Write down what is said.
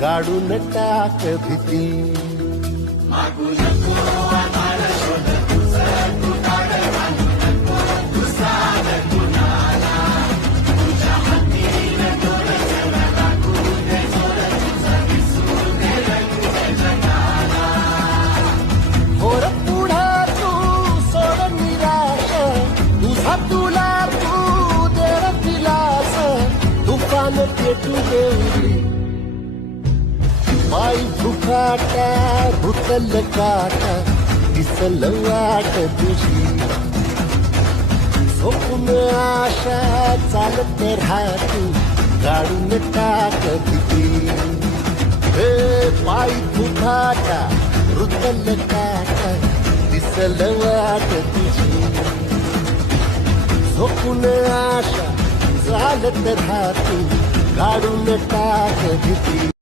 गाडून टाक भीती. मागू नको आधार शोध तुझं तू काढ घालू नको तुझा कुणाला तुझ्या हातीन तोर जरा दाखवू दे जोर तुझा दिसू दे रंग जगाला. होर पुढे तू सोड निराश तुझा तुला तू देर दिलास तुफान पेटू देऊली. पाय फुकाटा भुतल काटा दिसल वाट तुझी. झोपून आशा चालत राहतू गाडून टाक भीती. हे पाय फुकाटा भुतल काटा दिसल वाट तुझी. झोपून आशा चालत राहतू गाडून टाक भीती.